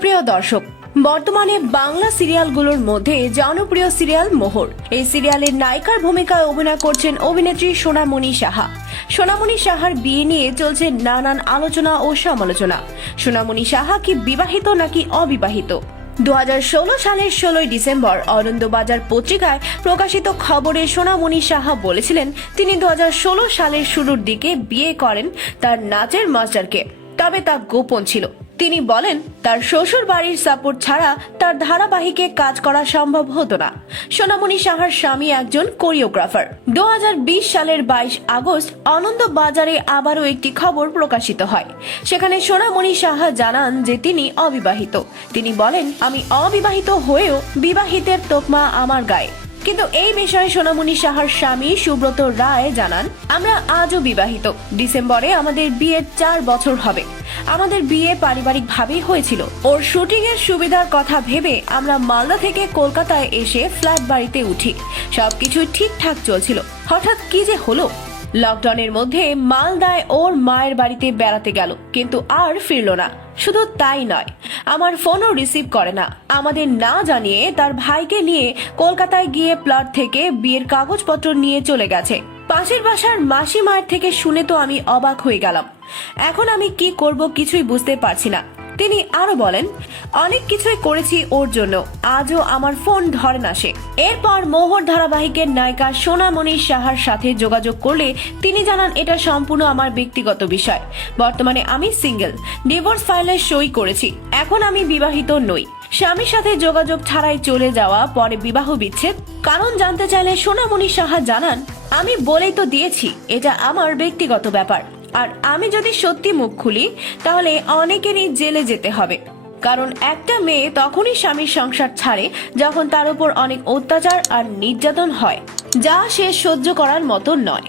প্রিয় দর্শক, বর্তমানে বাংলা সিরিয়ালগুলোর মধ্যে জনপ্রিয় সিরিয়াল মোহর। এই সিরিয়ালের নায়িকার ভূমিকায় অভিনয় করছেন অভিনেত্রী সোনামণি সাহা। সোনামণি সাহার বিয়ে নিয়ে চলছে নানান আলোচনা ও সমালোচনা। সোনামণি সাহা কি বিবাহিত নাকি অবিবাহিত? দু হাজার ষোলো সালের ষোলোই ডিসেম্বর আনন্দবাজার পত্রিকায় প্রকাশিত খবরে সোনামণি সাহা বলেছিলেন, তিনি দু হাজার ষোলো সালের শুরুর দিকে বিয়ে করেন তার নাচের মাস্টারকে, তবে তা গোপন ছিল। তিনি বলেন, তার শ্বশুর বাড়ির সাপোর্ট ছাড়া তার ধারাবাহিকে কাজ করা সম্ভব হতো না। সোনামণি সাহার স্বামী একজন কোরিওগ্রাফার। দু হাজার বিশ সালের বাইশ আগস্ট আনন্দ বাজারে আবারও একটি খবর প্রকাশিত হয়। সেখানে সোনামণি সাহা জানান যে তিনি অবিবাহিত। তিনি বলেন, আমি অবিবাহিত হয়েও বিবাহিতের তোকমা আমার গায়ে। কিন্তু এই বিষয়ে সোনামণি সাহার স্বামী সুব্রত রায় জানান, আমরা আজও বিবাহিত। ডিসেম্বরে আমাদের বিয়ের চার বছর হবে। আমাদের বিয়ে পারিবারিক ভাবেই হয়েছিল। ওর শুটিং এর সুবিধার কথা ভেবে আমরা মালদা থেকে কলকাতায় এসে ফ্ল্যাট বাড়িতে উঠি। সবকিছু ঠিকঠাক চলছিল। হঠাৎ কি যে হলো? লকডাউনের মধ্যে মালদায় ওর মায়ের বাড়িতে বেড়াতে গেল, কিন্তু আর ফিরল না। শুধু তাই নয়, আমার ফোনও রিসিভ করে না। আমাদের না জানিয়ে তার ভাইকে নিয়ে কলকাতায় গিয়ে প্লট থেকে বিয়ের কাগজপত্র নিয়ে চলে গেছে। পাশের বাসার মাসি মায়ের থেকে শুনে তো আমি অবাক হয়ে গেলাম। এখন আমি কি করব কিছুই বুঝতে পারছি না। তিনি আরও বলেন, অনেক কিছুই করেছি ওর জন্য। আজও আমার ফোন ধরে না সে। এরপর মোহর ধারাবাহিকের নায়িকা সোনামণি সাহার সাথে যোগাযোগ করলে তিনি জানান, এটা সম্পূর্ণ আমার ব্যক্তিগত বিষয়। বর্তমানে আমি সিঙ্গেল। ডিভোর্স ফাইলে সই করেছি। এখন আমি বিবাহিত নই। স্বামীর সাথে যোগাযোগ ছাড়াই চলে যাওয়া, পরে বিবাহ বিচ্ছেদ। কারণ জানতে চাইলে সোনামণি সাহা জানান, আমি বলেই তো দিয়েছি। এটা আমার ব্যক্তিগত ব্যাপার। আর আমি যদি সত্যি মুখ খুলি, তাহলে অনেকেরই জেলে যেতে হবে। কারণ একটা মেয়ে তখনই স্বামীর সংসার ছাড়ে যখন তার উপর অনেক অত্যাচার আর নির্যাতন হয়, যা সে সহ্য করার মতো নয়।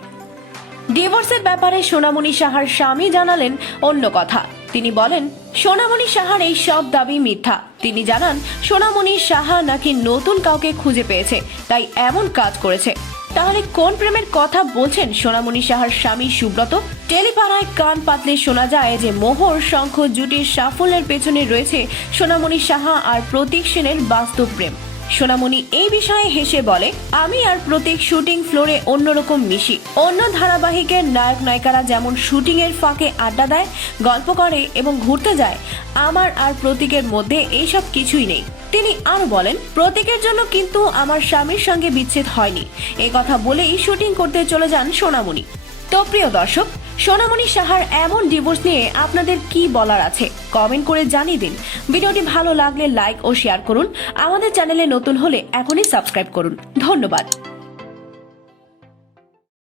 ডিভোর্সের ব্যাপারে সোনামণি সাহার স্বামী জানালেন অন্য কথা। তিনি বলেন, সোনামণি সাহার এই সব দাবি মিথ্যা। তিনি জানান, সোনামণি সাহা নাকি নতুন কাউকে খুঁজে পেয়েছে, তাই এমন কাজ করেছে। তাহলে কোন প্রেমের কথা বলছেন সোনামণি সাহার স্বামী সুব্রত? টেলিপাড়ায় কান পাতলে শোনা যায় যে মোহর শঙ্খ জুটির সাফল্যের পেছনে রয়েছে সোনামণি সাহা আর প্রতীক সেনের বাস্তব প্রেম। সোনামণি এই বিষয়ে হেসে বলে, আমি আর প্রতীক শুটিং ফ্লোরে অন্যরকম মিশি। অন্য ধারাবাহিকের নায়ক নায়িকারা যেমন শুটিং এর ফাঁকে আড্ডা দেয়, গল্প করে এবং ঘুরতে যায়, আমার আর প্রতীকের মধ্যে এইসব কিছুই নেই। তিনি আরও বলেন, প্রতীকের জন্য কিন্তু আমার স্বামীর সঙ্গে বিচ্ছেদ হয়নি। এ কথা বলেই শুটিং করতে চলে যান সোনামণি। তো প্রিয় দর্শক, সোনামণি সাহার এমন ডিভোর্স নিয়ে আপনাদের কি বলার আছে? কমেন্ট করে জানিয়ে দিন। ভিডিওটি ভালো লাগলে লাইক ও শেয়ার করুন। আমাদের চ্যানেলে নতুন হলে এখনই সাবস্ক্রাইব করুন। ধন্যবাদ।